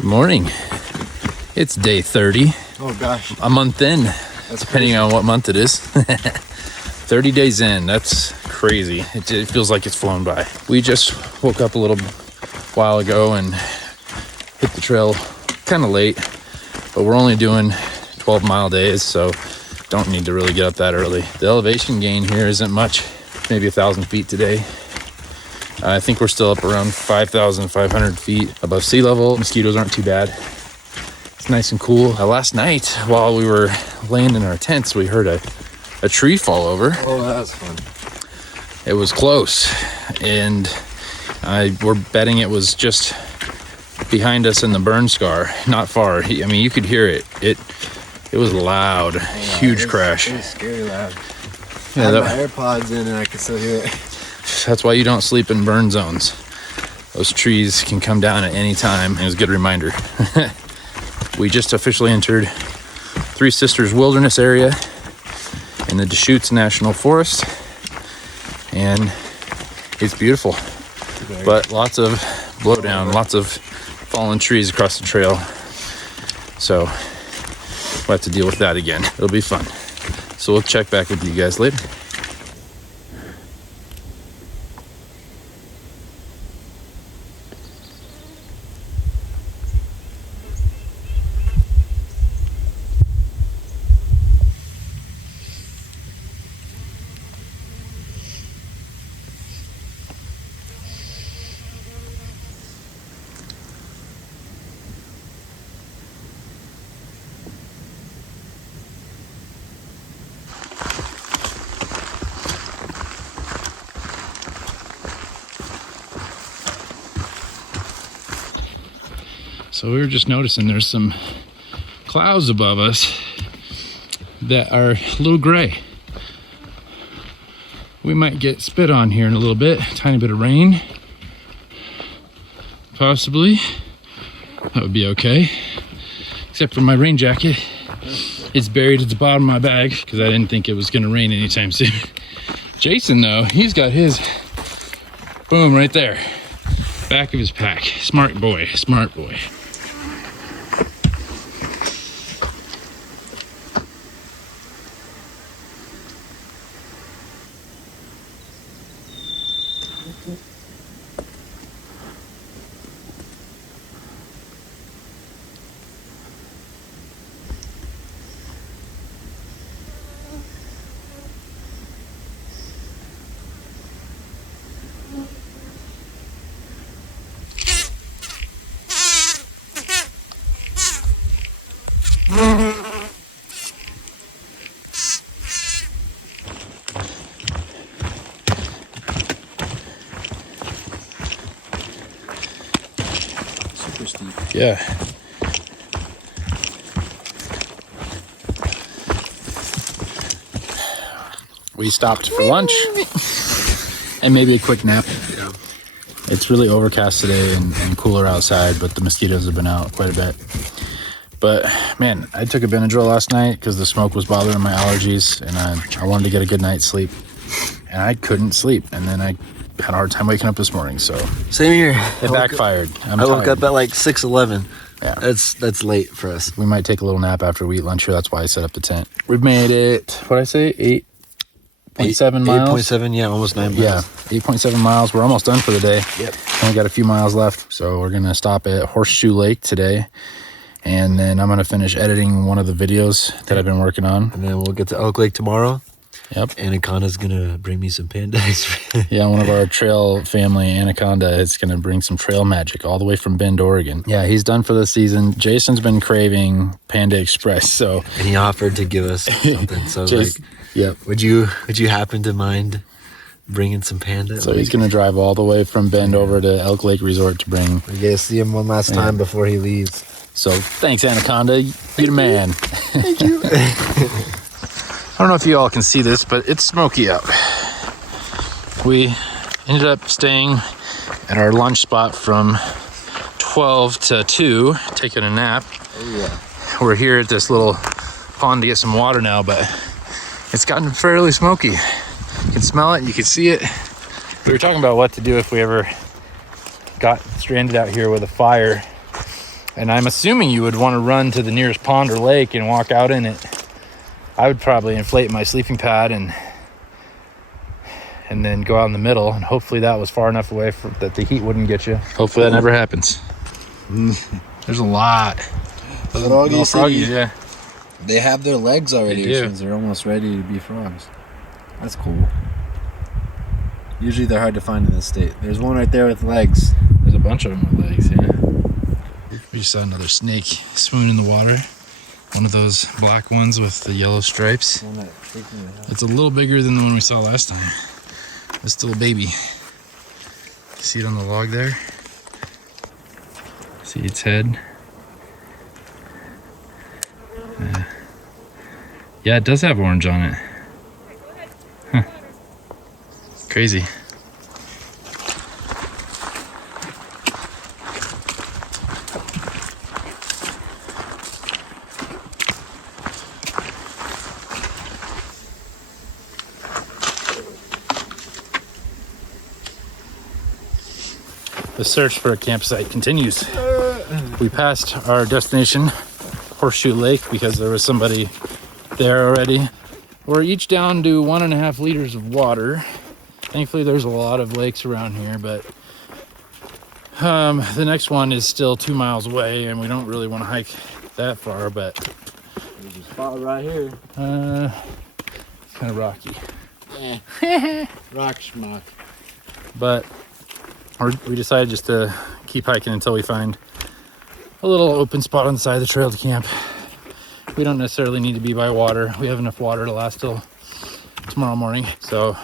Good morning. It's day 30. Oh gosh. A month in, That's depending crazy. on what month it is. 30 days in, that's crazy. It feels like it's flown by. We just woke up a little while ago and hit the trail kind of late, but we're only doing 12-mile days, so don't need to really get up that early. The elevation gain here isn't much, maybe 1,000 feet today. I think we're still up around 5,500 feet above sea level. Mosquitoes aren't too bad. It's nice and cool. Last night, while we were laying in our tents, we heard a tree fall over. Oh, that was fun. It was close, and we're betting it was just behind us in the burn scar, not far. I mean, you could hear it. It was loud, huge crash. It was scary loud. Yeah, I had my AirPods in and I could still hear it. That's why you don't sleep in burn zones. Those trees can come down at any time. It was a good reminder. We just officially entered Three Sisters Wilderness Area in the Deschutes National Forest, and it's beautiful, but lots of blowdown, lots of fallen trees across the trail, so we'll have to deal with that again. It'll be fun. So we'll check back with you guys later. So we were just noticing there's some clouds above us that are a little gray. We might get spit on here in a little bit, tiny bit of rain. Possibly. That would be okay. Except for my rain jacket. It's buried at the bottom of my bag because I didn't think it was gonna rain anytime soon. Jason though, he's got his, boom, right there. Back of his pack. Smart boy, smart boy. Super steep. Yeah. We stopped for lunch and maybe a quick nap. Yeah. It's really overcast today and cooler outside, but the mosquitoes have been out quite a bit. But man, I took a Benadryl last night because the smoke was bothering my allergies, and I wanted to get a good night's sleep, and I couldn't sleep. And then I had a hard time waking up this morning, so Same here. it backfired. I woke up at like 6:11. Yeah. That's late for us. We might take a little nap after we eat lunch here. That's why I set up the tent. We've made it, what'd I say, 8.7 miles? 8.7, yeah, almost 9 miles. Yeah, 8.7 miles. We're almost done for the day. Yep. Only got a few miles left, so we're going to stop at Horseshoe Lake today, and then I'm going to finish editing one of the videos that I've been working on. And then we'll get to Elk Lake tomorrow. Yep. Anaconda's gonna bring me some pandas. Yeah, one of our trail family, Anaconda, is going to bring some trail magic all the way from Bend, Oregon. Yeah, he's done for the season. Jason's been craving Panda Express, so... And he offered to give us something. So Yep. would you happen to mind bringing some panda? So he's going to drive all the way from Bend over to Elk Lake Resort to bring... We get to see him one last time before he leaves. So thanks, Anaconda. You're the man. Thank you. I don't know if you all can see this, but it's smoky out. We ended up staying at our lunch spot from 12 to 2, taking a nap. Oh, yeah. We're here at this little pond to get some water now, but it's gotten fairly smoky. You can smell it, you can see it. We were talking about what to do if we ever got stranded out here with a fire. And I'm assuming you would want to run to the nearest pond or lake and walk out in it. I would probably inflate my sleeping pad and then go out in the middle, and hopefully that was far enough away that the heat wouldn't get you. Hopefully that never happens. There's a lot. Froggies, yeah. They have their legs already, They which do. means they're almost ready to be frogs. That's cool. Usually they're hard to find in this state. There's one right there with legs. There's a bunch of them with legs, yeah. We just saw another snake swimming in the water. One of those black ones with the yellow stripes. One that freaked me out. It's a little bigger than the one we saw last time. It's still a baby. See it on the log there? See its head? Yeah, it does have orange on it. Huh. Crazy. The search for a campsite continues. We passed our destination, Horseshoe Lake, because there was somebody there already. We're each down to 1.5 liters of water. Thankfully, there's a lot of lakes around here, but the next one is still 2 miles away, and we don't really want to hike that far, but There's a spot right here. it's kind of rocky. Rock schmuck. But we decided just to keep hiking until we find a little open spot on the side of the trail to camp. We don't necessarily need to be by water. We have enough water to last till tomorrow morning. So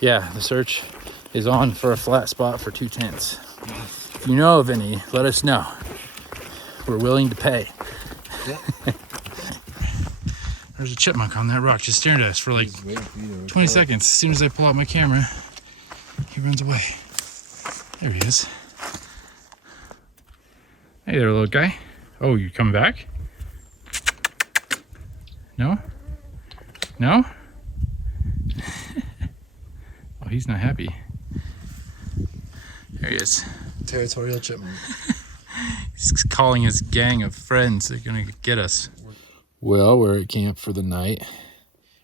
yeah, the search is on for a flat spot for 2 tents. If you know of any, let us know. We're willing to pay. Yeah. There's a chipmunk on that rock just staring at us for like 20 seconds. As soon as I pull out my camera, he runs away. There he is. Hey there, little guy. Oh, you coming back? No? No? Oh, he's not happy. There he is. Territorial chipmunk. He's calling his gang of friends. They're gonna get us. Well, we're at camp for the night.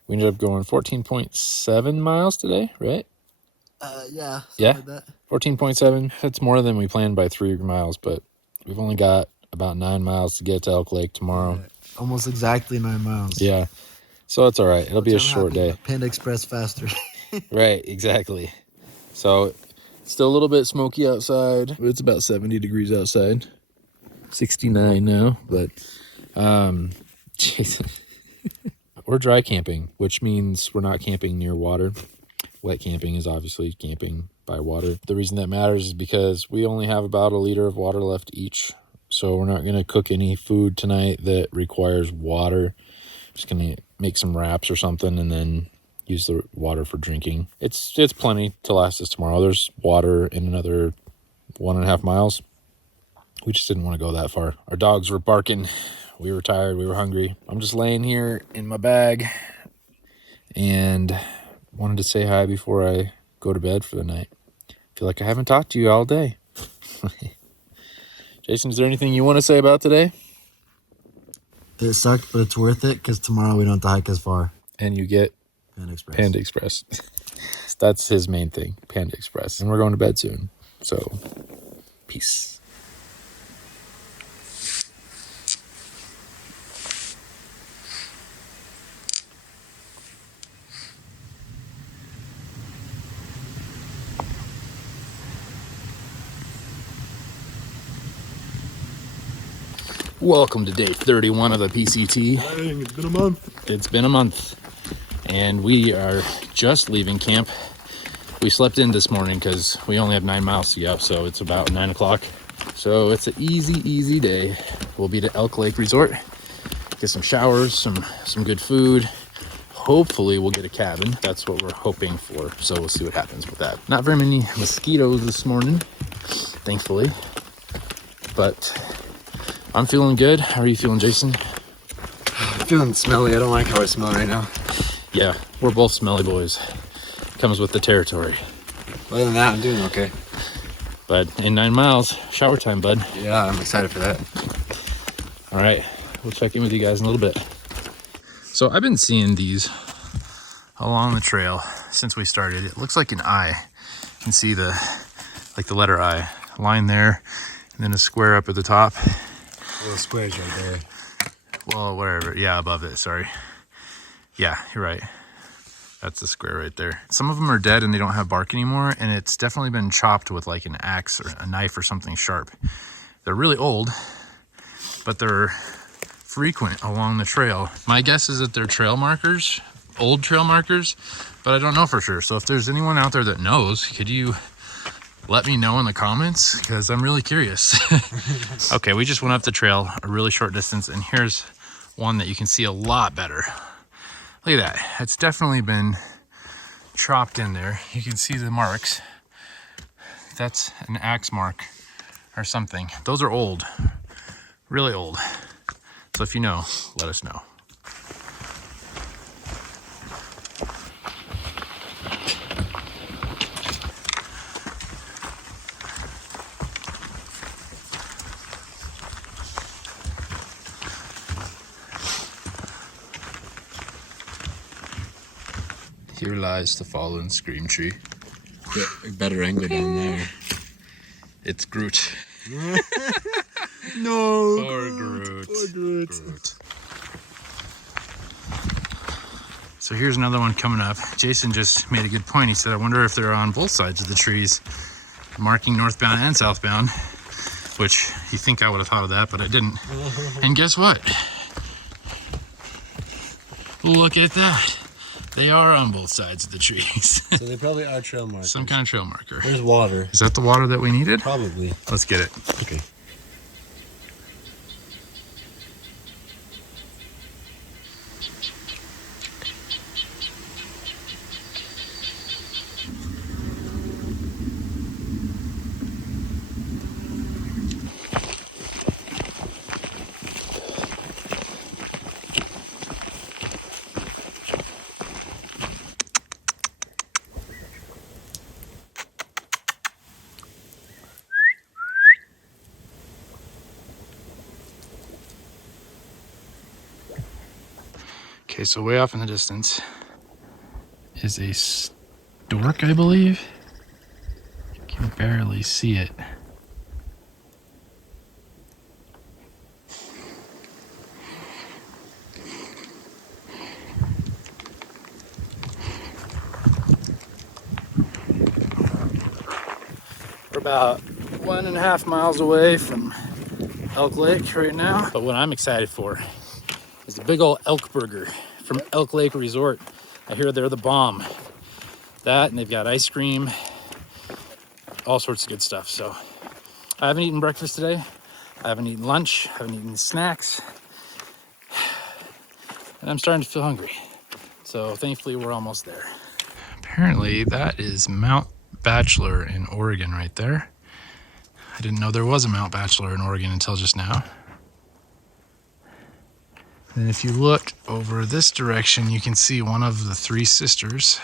We ended up going 14.7 miles today, right? Yeah. Yeah. Like that. 14.7. That's more than we planned by 3 miles, but we've only got about 9 miles to get to Elk Lake tomorrow. Almost exactly 9 miles. Yeah. So it's all right. It'll be a Which I'm short happy day. about. Panda Express faster. Right, exactly. So still a little bit smoky outside. It's about 70 degrees outside. 69 now, but Jason. We're dry camping, which means we're not camping near water. Wet camping is obviously camping by water. The reason that matters is because we only have about 1 liter of water left each. So we're not going to cook any food tonight that requires water. Just going to make some wraps or something and then use the water for drinking. It's plenty to last us tomorrow. There's water in another 1.5 miles. We just didn't want to go that far. Our dogs were barking. We were tired. We were hungry. I'm just laying here in my bag and wanted to say hi before I go to bed for the night. Feel like I haven't talked to you all day. Jason, is there anything you want to say about today? It sucked, but it's worth it because tomorrow we don't have to hike as far. And you get Panda Express. Panda Express. That's his main thing, Panda Express. And we're going to bed soon. So, peace. Welcome to day 31 of the PCT. Dang, it's been a month. It's been a month, and we are just leaving camp. We slept in this morning because we only have 9 miles to get up, so it's about 9 o'clock. So it's an easy day. We'll be to Elk Lake Resort, get some showers, some good food. Hopefully we'll get a cabin. That's what we're hoping for, so we'll see what happens with that. Not very many mosquitoes this morning, thankfully, but I'm feeling good. How are you feeling, Jason? I'm feeling smelly. I don't like how I smell right now. Yeah, we're both smelly boys. Comes with the territory. Other than that, I'm doing okay. But in 9 miles, shower time, bud. Yeah, I'm excited for that. All right, we'll check in with you guys in a little bit. So I've been seeing these along the trail since we started. It looks like an eye. You can see the letter I line there, and then a square up at the top. Little squares right there. Well, whatever. Yeah, above it. Sorry. Yeah, you're right. That's the square right there. Some of them are dead and they don't have bark anymore, and it's definitely been chopped with like an axe or a knife or something sharp. They're really old, but they're frequent along the trail. My guess is that they're trail markers, old trail markers, but I don't know for sure. So if there's anyone out there that knows, could you let me know in the comments? Because I'm really curious. Okay, we just went up the trail a really short distance, and here's one that you can see a lot better. Look at that. It's definitely been chopped in there. You can see the marks. That's an axe mark or something. Those are old, really old. So if you know, let us know. Here lies the fallen scream tree. Get a better angle down there. It's Groot. No. Poor Groot. Poor Groot. Groot. So here's another one coming up. Jason just made a good point. He said, I wonder if they're on both sides of the trees, marking northbound and southbound, which you think I would have thought of that, but I didn't. And guess what? Look at that. They are on both sides of the trees. So they probably are trail markers. Some kind of trail marker. There's water. Is that the water that we needed? Probably. Let's get it. Okay. Okay, so way off in the distance is a stork, I believe. You can barely see it. We're about 1.5 miles away from Elk Lake right now. But what I'm excited for is the big old elk burger from Elk Lake Resort. I hear they're the bomb. That, and they've got ice cream, all sorts of good stuff. So I haven't eaten breakfast today. I haven't eaten lunch. I haven't eaten snacks. And I'm starting to feel hungry. So thankfully we're almost there. Apparently that is Mount Bachelor in Oregon right there. I didn't know there was a Mount Bachelor in Oregon until just now. And if you look over this direction, you can see one of the three sisters.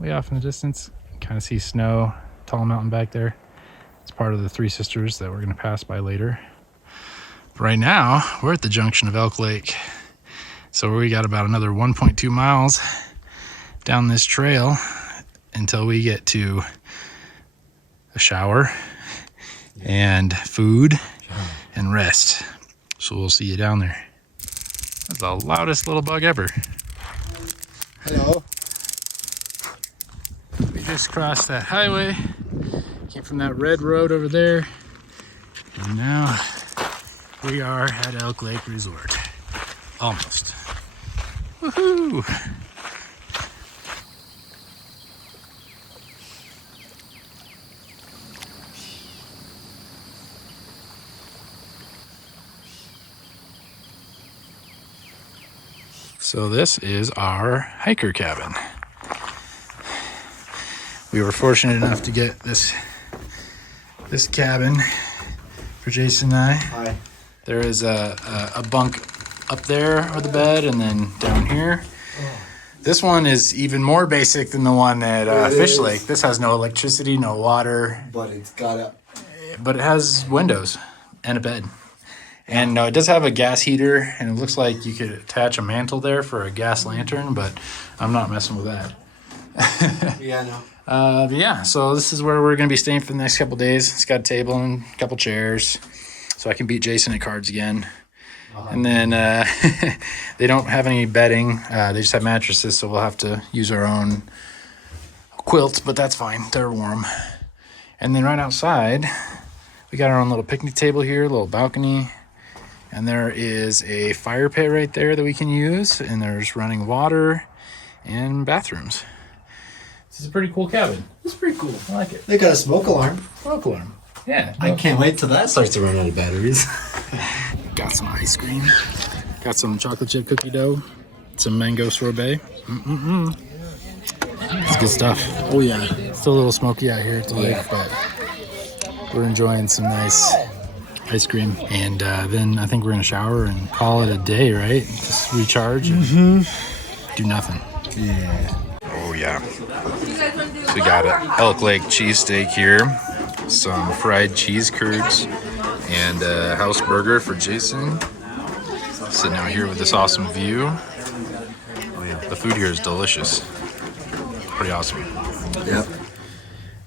Way off in the distance, you can kind of see snow, tall mountain back there. It's part of the three sisters that we're going to pass by later. But right now, we're at the junction of Elk Lake. So we got about another 1.2 miles down this trail until we get to a shower and food and rest. So we'll see you down there. That's the loudest little bug ever. Hello. We just crossed that highway, came from that red road over there, and now we are at Elk Lake Resort. Almost. Woohoo! So this is our hiker cabin. We were fortunate enough to get this cabin for Jason and I. Hi. There is a bunk up there with the bed, and then down here This one is even more basic than the one at Fish Lake. This has no electricity, no water, But it's got but it has windows and a bed. And it does have a gas heater, and it looks like you could attach a mantle there for a gas lantern, but I'm not messing with that. Yeah, no. But yeah, so this is where we're going to be staying for the next couple days. It's got a table and a couple chairs, so I can beat Jason at cards again. And then they don't have any bedding. They just have mattresses, so we'll have to use our own quilts, but that's fine. They're warm. And then right outside, we got our own little picnic table here, a little balcony. And there is a fire pit right there that we can use. And there's running water and bathrooms. This is a pretty cool cabin. It's pretty cool. I like it. They got a smoke alarm. Smoke alarm. Yeah. I can't wait till that starts to run out of batteries. Got some ice cream. Got some chocolate chip cookie dough. Some mango sorbet. It's good stuff. Oh, yeah. Still a little smoky out here at the lake, but we're enjoying some nice ice cream. And then I think we're going to shower and call it a day, right? Just recharge and do nothing. Yeah. Oh, yeah. So we got an Elk Lake cheesesteak here, some fried cheese curds, and a house burger for Jason. Sitting out here with this awesome view. The food here is delicious. Pretty awesome. Yep.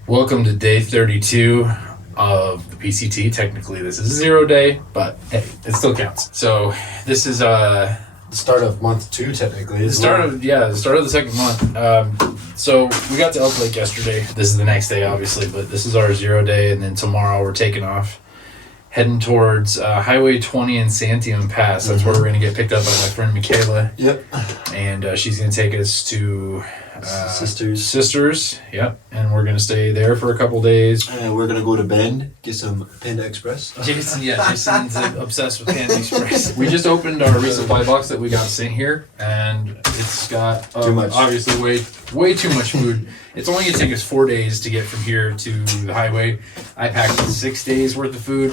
Welcome to day 32 of the PCT. Technically, this is 0 day, but hey, it still counts. So this is The start of month 2, technically. the start of the second month. So we got to Elk Lake yesterday. This is the next day, obviously, but this is our 0 day, and then tomorrow we're taking off, heading towards Highway 20 and Santiam Pass. That's where we're gonna get picked up by my friend Michaela, Yep. and she's gonna take us to Sisters. Yep, and we're gonna stay there for a couple days. We're going to go to Bend, get some Panda Express. Jason's obsessed with Panda Express. We just opened our resupply box that we got sent here, and it's got Too much. obviously way too much food. It's only gonna take us 4 days to get from here to the highway. I packed 6 days worth of food,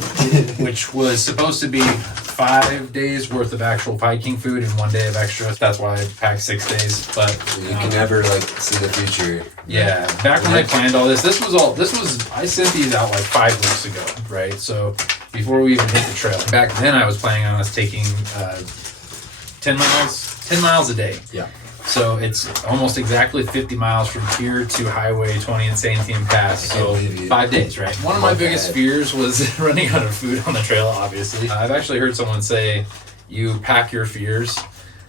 which was supposed to be 5 days worth of actual hiking food and 1 day of extra. That's why I packed 6 days. But You can never see the future. yeah, back when I planned all this was I sent these out like 5 weeks ago, right? So before we even hit the trail. Back then I was planning on us taking 10 miles a day. Yeah. So it's almost exactly 50 miles from here to Highway 20 and Santiam Pass. So believe you. 5 days, right? One of my biggest fears was running out of food on the trail, obviously. I've actually heard someone say, you pack your fears.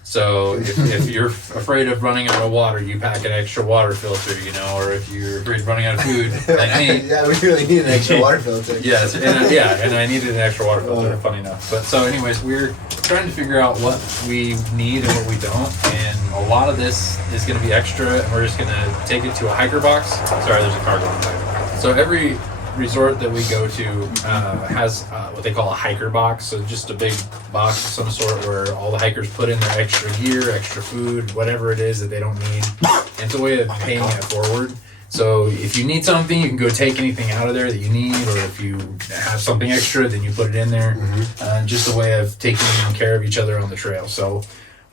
So if you're afraid of running out of water, you pack an extra water filter, or if you're afraid of running out of food, like me. Yeah, we really need an extra water filter. Yes, and I needed an extra water filter, funny enough. But so anyways, we're trying to figure out what we need and what we don't, and a lot of this is going to be extra, and we're just going to take it to a hiker box. Sorry, there's a car going by. So every resort that we go to has what they call a hiker box, so just a big box of some sort where all the hikers put in their extra gear, extra food, whatever it is that they don't need. And it's a way of paying it forward. So if you need something, you can go take anything out of there that you need, or if you have something extra, then you put it in there. Just a way of taking care of each other on the trail. So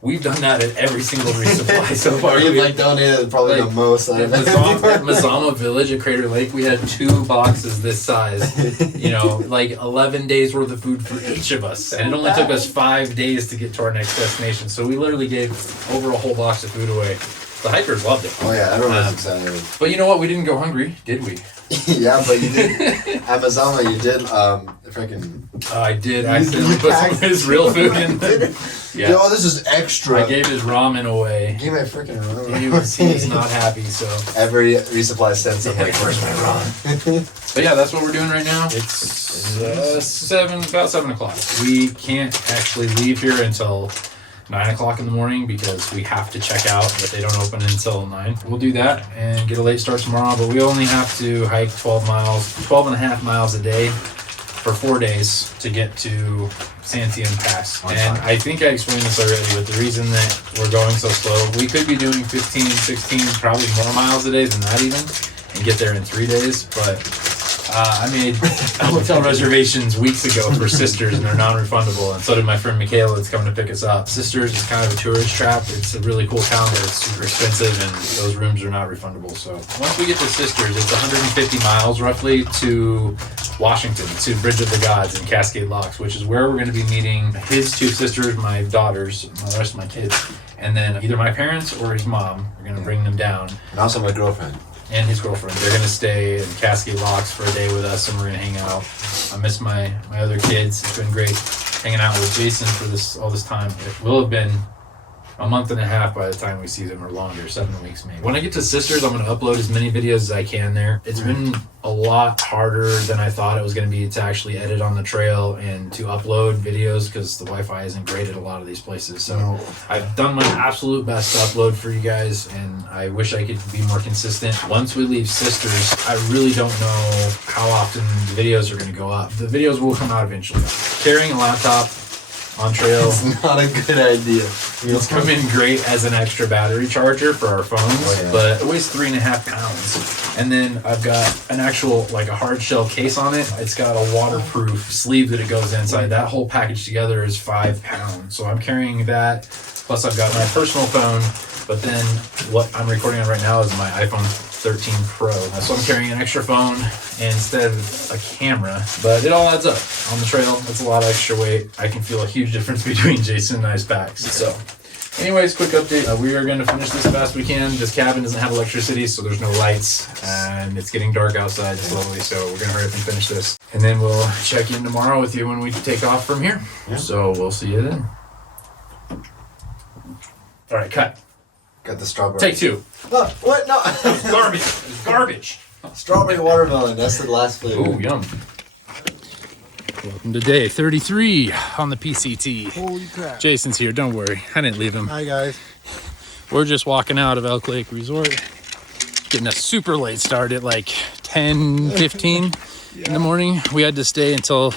we've done that at every single resupply so far. We've donated probably the most. At Mazama Village at Crater Lake, we had 2 boxes this size. 11 days worth of food for each of us, and it only took us 5 days to get to our next destination. So we literally gave over a whole box of food away. The hikers loved it. Oh yeah, everyone's excited. But you know what? We didn't go hungry, did we? Yeah, but you did. At Mazama, you did freaking. I did. I accidentally put some of his real food in there. Yeah. Oh, this is extra. I gave his ramen away. Give me my freaking ramen. He was not happy, so. Every resupply sends I'm like, where's my ramen? But yeah, that's what we're doing right now. It's about 7 o'clock. We can't actually leave here until 9 o'clock in the morning because we have to check out, but they don't open until 9. We'll do that and get a late start tomorrow, but we only have to hike 12 and a half miles a day for 4 days to get to Santiam Pass. And I think I explained this already, but the reason that we're going so slow, we could be doing 15, 16, probably more miles a day than that even, and get there in 3 days, but I made hotel reservations weeks ago for Sisters, and they're non-refundable. And so did my friend Michaela that's coming to pick us up. Sisters is kind of a tourist trap. It's a really cool town, but it's super expensive, and those rooms are not refundable. So once we get to Sisters, it's 150 miles roughly to Washington, to Bridge of the Gods in Cascade Locks, which is where we're going to be meeting his two sisters, my daughters, the rest of my kids, and then either my parents or his mom. We're going to bring them down. And also my girlfriend. And his girlfriend. They're gonna stay in Cascade Locks for a day with us, and we're gonna hang out. I miss my other kids. It's been great hanging out with Jason for all this time. It will have been a month and a half by the time we see them, or longer, 7 weeks maybe. When I get to Sisters, I'm gonna upload as many videos as I can there. It's been a lot harder than I thought it was gonna be to actually edit on the trail and to upload videos, because the Wi-Fi isn't great at a lot of these places. So I've done my absolute best to upload for you guys, and I wish I could be more consistent. Once we leave Sisters, I really don't know how often the videos are gonna go up. The videos will come out eventually. Carrying a laptop on trail, It's not a good idea. it's come in great as an extra battery charger for our phones, but it weighs 3.5 pounds. And then I've got an actual, like a hard shell case on it. It's got a waterproof sleeve that it goes inside. That whole package together is 5 pounds. So I'm carrying that. Plus I've got my personal phone, but then what I'm recording on right now is my iPhone 13 Pro. So I'm carrying an extra phone instead of a camera, but it all adds up on the trail. It's a lot of extra weight. I can feel a huge difference between Jason and I's packs. So anyways, quick update. We are going to finish this as fast as we can. This cabin doesn't have electricity, so there's no lights, and it's getting dark outside slowly, so we're going to hurry up and finish this. And then we'll check in tomorrow with you when we take off from here. Yeah. So we'll see you then. All right, cut. Got the strawberry. Take 2. What? No. Garbage. It's garbage. Strawberry watermelon. That's the last flavor. Ooh, yum. Welcome to day 33 on the PCT. Holy crap. Jason's here, don't worry. I didn't leave him. Hi, guys. We're just walking out of Elk Lake Resort. Getting a super late start at like 10:15 in the morning. We had to stay until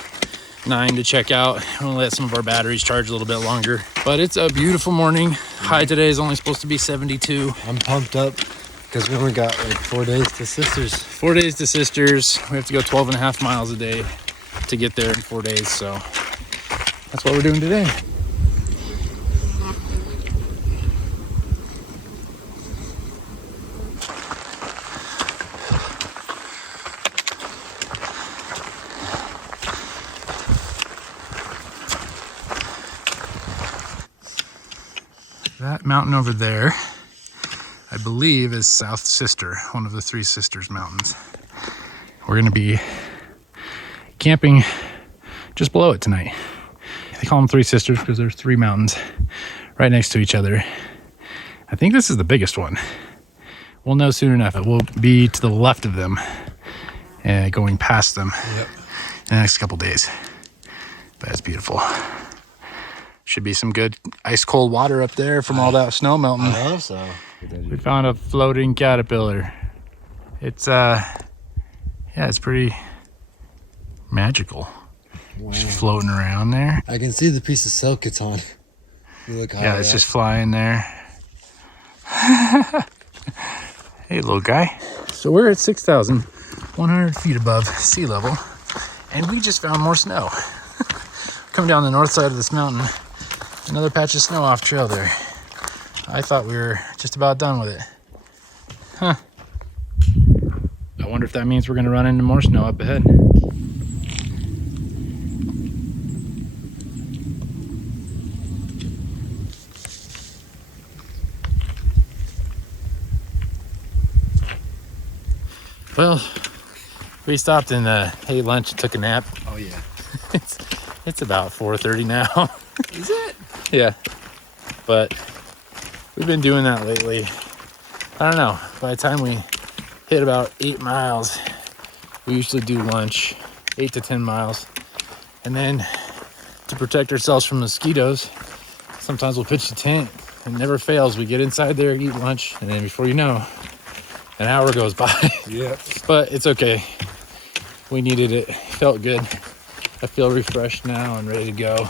9 to check out. We'll let some of our batteries charge a little bit longer. But it's a beautiful morning. High today is only supposed to be 72. I'm pumped up because we only got like 4 days to Sisters. 4 days to Sisters. We have to go 12.5 miles a day to get there in 4 days. So that's what we're doing today. That mountain over there, I believe, is South Sister, one of the 3 Sisters mountains. We're gonna be camping just below it tonight. They call them 3 Sisters because there's 3 mountains right next to each other. I think this is the biggest one. We'll know soon enough. It will be to the left of them, going past them in the next couple days. But it's beautiful. Should be some good ice cold water up there from all that snow melting. I hope so. We found a floating caterpillar. It's it's pretty magical. Wow. Just floating around there. I can see the piece of silk it's on. You look high Yeah, it's up. just flying there. Hey, little guy. So we're at 6,100 feet above sea level, and we just found more snow. Coming down the north side of this mountain, another patch of snow off trail there. I thought we were just about done with it. Huh. I wonder if that means we're gonna run into more snow up ahead. Well, we stopped and ate lunch and took a nap. Oh, yeah. It's about 4:30 now. Is it? Yeah, but we've been doing that lately. I don't know, by the time we hit about 8 miles, we usually do lunch, 8 to 10 miles. And then to protect ourselves from mosquitoes, sometimes we'll pitch a tent. It never fails. We get inside there, eat lunch, and then before you know, an hour goes by. Yeah. But it's okay. We needed it. Felt good. I feel refreshed now and ready to go.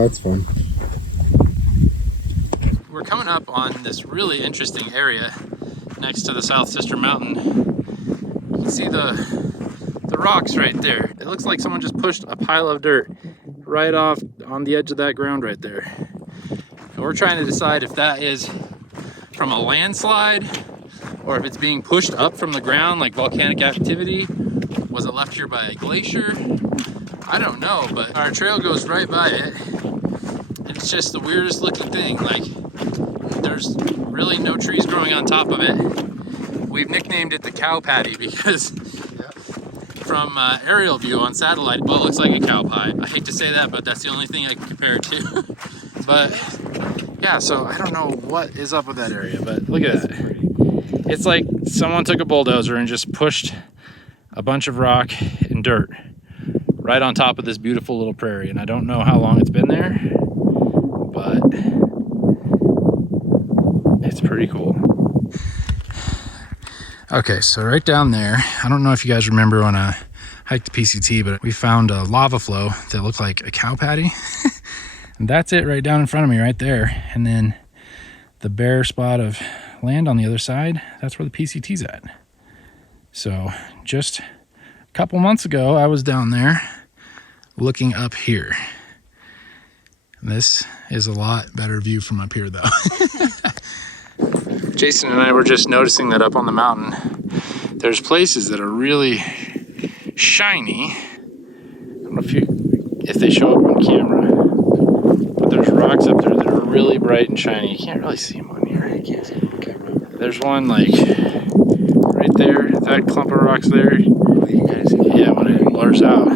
Oh, that's fun. We're coming up on this really interesting area next to the South Sister Mountain. You can see the rocks right there. It looks like someone just pushed a pile of dirt right off on the edge of that ground right there. And we're trying to decide if that is from a landslide or if it's being pushed up from the ground like volcanic activity. Was it left here by a glacier? I don't know, but our trail goes right by it. And it's just the weirdest looking thing. Like, there's really no trees growing on top of it. We've nicknamed it the cow patty because from aerial view on satellite, well, it looks like a cow pie. I hate to say that, but that's the only thing I can compare it to. But yeah, so I don't know what is up with that area, but look at that. It's like someone took a bulldozer and just pushed a bunch of rock and dirt right on top of this beautiful little prairie. And I don't know how long it's been there, but it's pretty cool. Okay, so right down there, I don't know if you guys remember when I hiked the PCT, but we found a lava flow that looked like a cow patty. And that's it right down in front of me right there. And then the bare spot of land on the other side, that's where the PCT's at. So just a couple months ago, I was down there looking up here. This is a lot better view from up here though. Jason and I were just noticing that up on the mountain, there's places that are really shiny. I don't know if they show up on camera, but there's rocks up there that are really bright and shiny. You can't really see them on here. I can't see them on camera. There's one like right there, that clump of rocks there. Yeah, when it blurs out.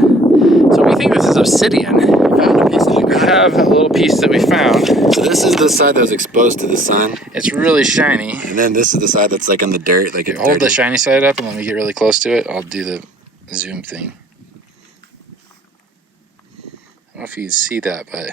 So we think this is obsidian. We have a little piece that we found. So this is the side that was exposed to the sun. It's really shiny. And then this is the side that's like on the dirt. Like it's Hold dirty. the shiny side up and let me get really close to it. I'll do the zoom thing. I don't know if you can see that, but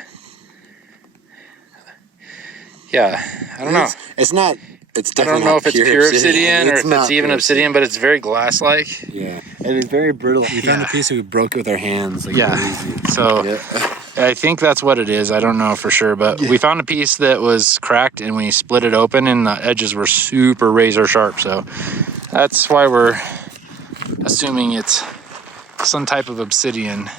yeah, I don't know. It's not. It's I don't know if it's pure obsidian or if it's even obsidian, but it's very glass-like. Yeah, and it's very brittle. We found the piece and we broke it with our hands. Like, Yeah. really easy. So Yeah. I think that's what it is. I don't know for sure, but we found a piece that was cracked and we split it open and the edges were super razor sharp. So that's why we're assuming it's some type of obsidian.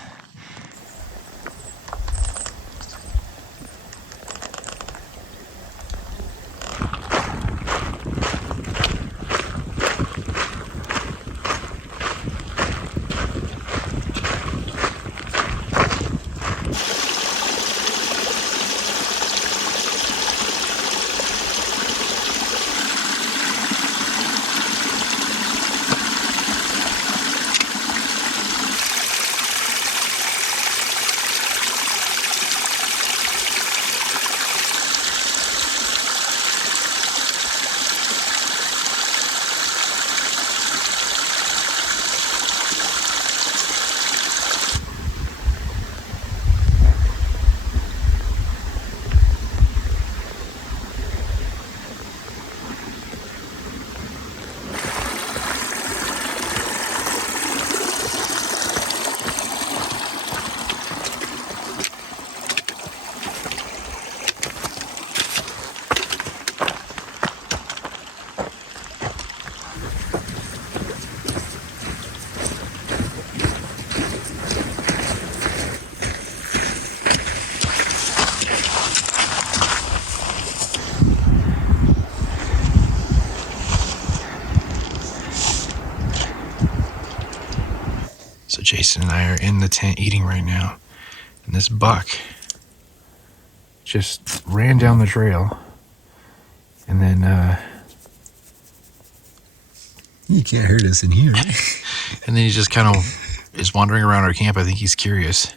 So Jason and I are in the tent eating right now, and this buck just ran down the trail, and then You can't hurt us in here. and then he just kind of is wandering around our camp. I think he's curious.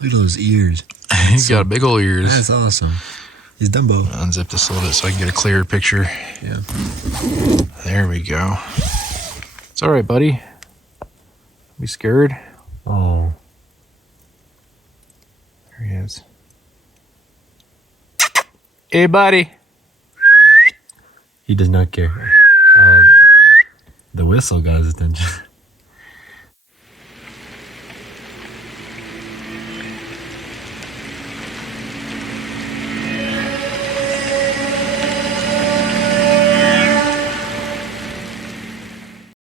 Look at those ears. He's got big old ears. That's awesome. He's Dumbo. Unzip this a little bit so I can get a clearer picture. Yeah. There we go. It's all right, buddy. Be scared? Oh, There he is. Hey, buddy. he does not care. The whistle got his attention.